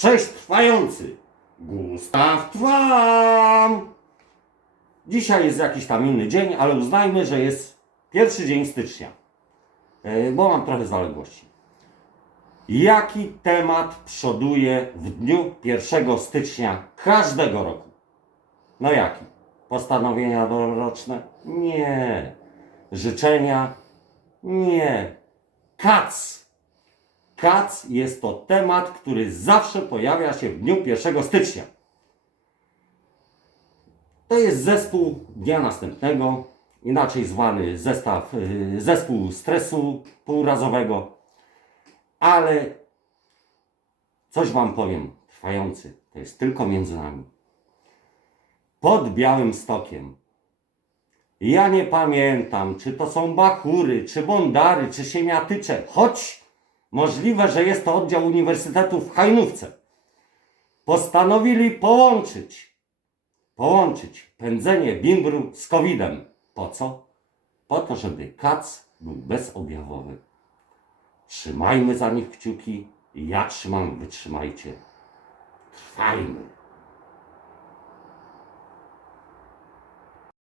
Cześć trwający! Gustaw Trwam! Dzisiaj jest jakiś tam inny dzień, ale uznajmy, że jest pierwszy dzień stycznia. E, Bo mam trochę zaległości. Jaki temat przoduje w dniu 1 stycznia każdego roku? No jaki? Postanowienia doroczne? Nie. Życzenia? Nie. Kac. Kac jest to temat, który zawsze pojawia się w dniu 1 stycznia. To jest zespół dnia następnego, inaczej zwany zestaw, y, zespół stresu półrazowego, ale coś Wam powiem, trwający, to jest tylko między nami. Pod Białym Stokiem. Ja nie pamiętam, czy to są Bachury, czy Bondary, czy Siemiatycze, choć możliwe, że jest to oddział Uniwersytetu w Hajnówce. Postanowili połączyć połączyć pędzenie bimbru z COVID-em. Po co? Po to, żeby kac był bezobjawowy. Trzymajmy za nich kciuki. Ja trzymam, wytrzymajcie. Trwajmy.